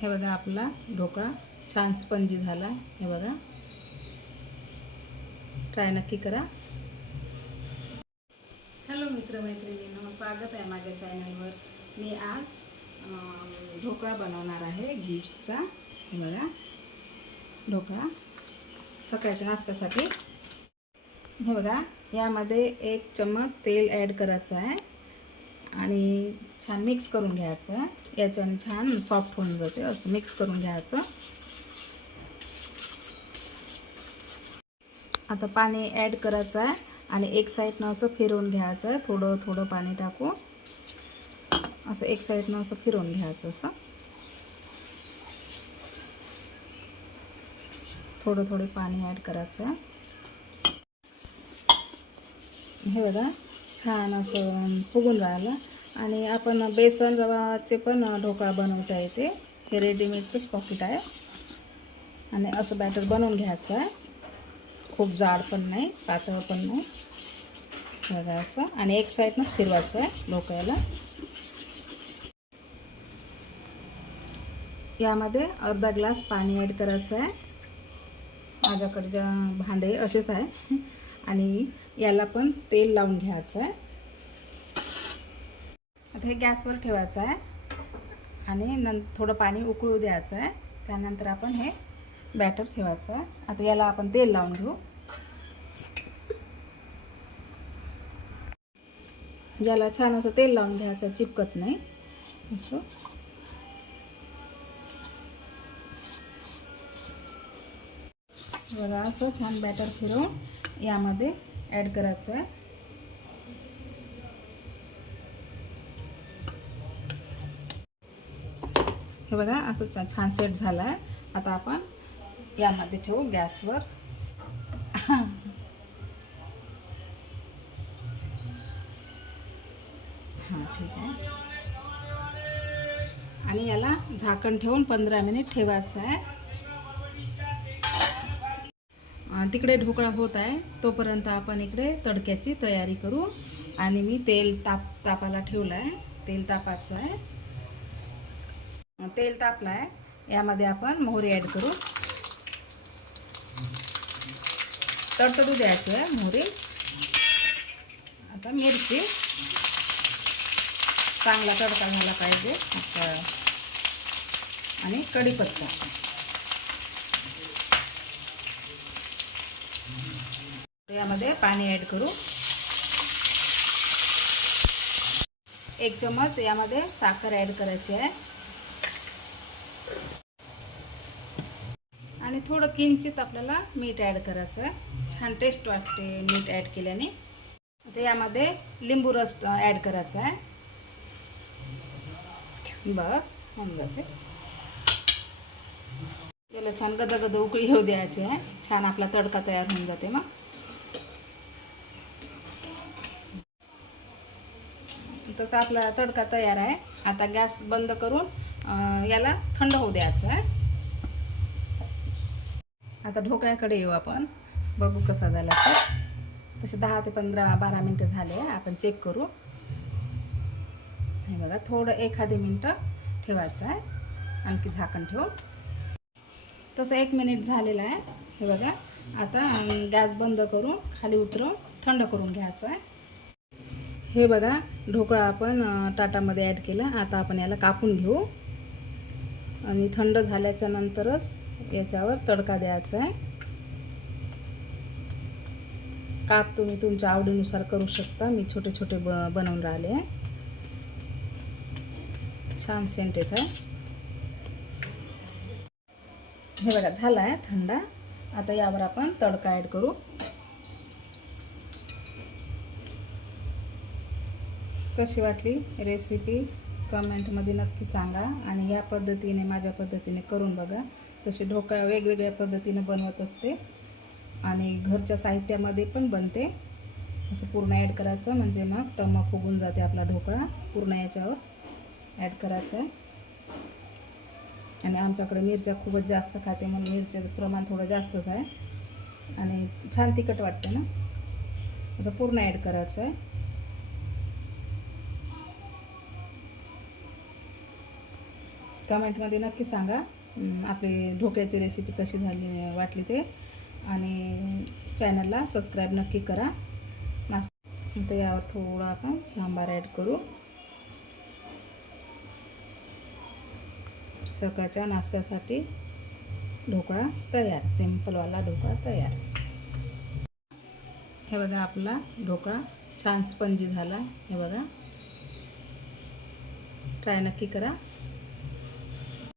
हे बघा आपला ढोकळा. छान स्पंजी झाला. हे बघा. ट्राय नक्की करा. हॅलो मित्रमैत्रिणींनो स्वागत आहे माझ्या चॅनलवर मी आज ढोकळा बनवणार आहे गिफ्टचा हे बघा. ढोकळा सकाळच्या नाश्त्यासाठी. हे बघा यामध्ये एक चम्मच तेल ॲड करायचं आहे. आणि छान मिक्स करून घ्यायचं. याच्याने छान सॉफ्ट होऊन जाते. असं मिक्स करून घ्यायचं. आता पाणी ॲड करायचं आहे आणि एक साईडनं असं फिरवून घ्यायचं आहे. थोडं थोडं पाणी टाकू असं एक साईडनं असं फिरवून घ्यायचं असं. थोडं थोडं पाणी ॲड करायचं आहे. हे बघा छान असं फुगून राहिलं. आणि आपण बेसन रवाचे पण ढोकळा बनवता येते. हे रेडीमेडचंच पॉकेट आहे. आणि असं बॅटर बनवून घ्यायचं आहे. खूप जाड पण नाही पातळ पण नाही. हे बघा असं. आणि एक साईडनंच फिरवायचं आहे ढोकळ्याला. यामध्ये अर्धा ग्लास पाणी ॲड करायचं आहे. माझ्याकडे ज्या भांडे असेच आहे. आणि याला पण तेल लावून घ्यायचं आहे. हे गॅसवर ठेवायचं आहे. आणि नं थोडं पाणी उकळू द्यायचं आहे. त्यानंतर आपण हे बॅटर ठेवायचं आहे. आता याला आपण तेल लावून घेऊ. याला छान असं तेल लावून घ्यायचं चिपकत नाही. असं. बघा असं छान बॅटर फिरवून यामध्ये ॲड करायचं आहे. हे बघा असं छान छान सेट झालं आहे आता आपण यामध्ये ठेवू गॅसवर. हां ठीक आहे. आणि याला झाकण ठेवून पंधरा मिनिट ठेवायचं आहे. तिकडे ढोकळा होत आहे तोपर्यंत आपण इकडे तडक्याची तयारी करू. आणि मी तेल ताप तापाला ठेवलं आहे तेल तापाचं आहे. तेल तापलं आहे यामध्ये आपण मोहरी ॲड करू. तडतडू द्यायचं आहे मोहरी. आता मिरची. चांगला तडका झाला पाहिजे. आणि कढीपत्ता. यामध्ये पाणी ॲड करू. एक चमच यामध्ये साखर ॲड करायची आहे. आणि थोडं किंचित आपल्याला मीठ ॲड करायचं आहे छान टेस्ट वाटते मीठ ॲड केल्याने. आता यामध्ये लिंबू रस ॲड करायचा आहे बस होऊन जाते. याला छान गदगद उकळी येऊ द्यायची आहे. छान आपला तडका तयार होऊन जाते मग. तसा आपला तडका तयार आहे. आता गॅस बंद करून याला थंड होऊ द्यायचं आहे आता ढोकळ्याकडे येऊ आपण. बघू कसा झाला तर तसे दहा ते पंधरा बारा मिनटं झाले. आपण चेक करू. हे बघा थोडं एखादी मिनटं ठेवायचं आहे. आणखी झाकण ठेवून. तसं एक मिनिट झालेलं आहे. हे बघा आता गॅस बंद करून खाली उतरून थंड करून घ्यायचं आहे. हे बघा ढोकळा आपण टाटामध्ये ॲड केला. आता आपण याला कापून घेऊ. आणि थंड झाल्याच्या नंतरच याच्यावर तडका द्यायचा आहे. काप तुम्ही तुमच्या आवडीनुसार करू शकता. मी छोटे छोटे ब बनवून राहिले आहे. छान सेंट येत आहे. हे बघा झाला आहे थंडा. आता यावर आपण तडका ॲड करू. कशी वाटली रेसिपी कमेंटमध्ये नक्की सांगा. आणि या पद्धतीने माझ्या पद्धतीने करून बघा. तसे ढोकळा वेगवेगळ्या पद्धतीनं बनवत असते. आणि घरच्या साहित्यामध्ये पण बनते. असं पूर्ण ॲड करायचं म्हणजे मग टमा फुगून जाते आपला ढोकळा. पूर्ण याच्यावर ॲड करायचं. आहे आणि आमच्याकडे मिरच्या खूपच जास्त खाते म्हणून मिरच्याचं प्रमाण थोडं जास्तच आहे. आणि छान तिखट वाटते ना. असं पूर्ण ॲड करायचं. आहे कमेंटमध्ये नक्की सांगा. आपली ढोक्याची रेसिपी कशी झाली वाटली ते. आणि चॅनलला सबस्क्राईब नक्की करा. नाश्ता तर यावर थोडा आपण सांबार ॲड करू. सकाळच्या नाश्त्यासाठी ढोकळा तयार सिम्पलवाला ढोकळा तयार. हे बघा आपला ढोकळा छान स्पंजी झाला. हे बघा. ट्राय नक्की करा.